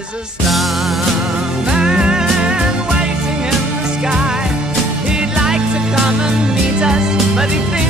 There's a starman waiting in the sky. He'd like to come and meet us, but he thinks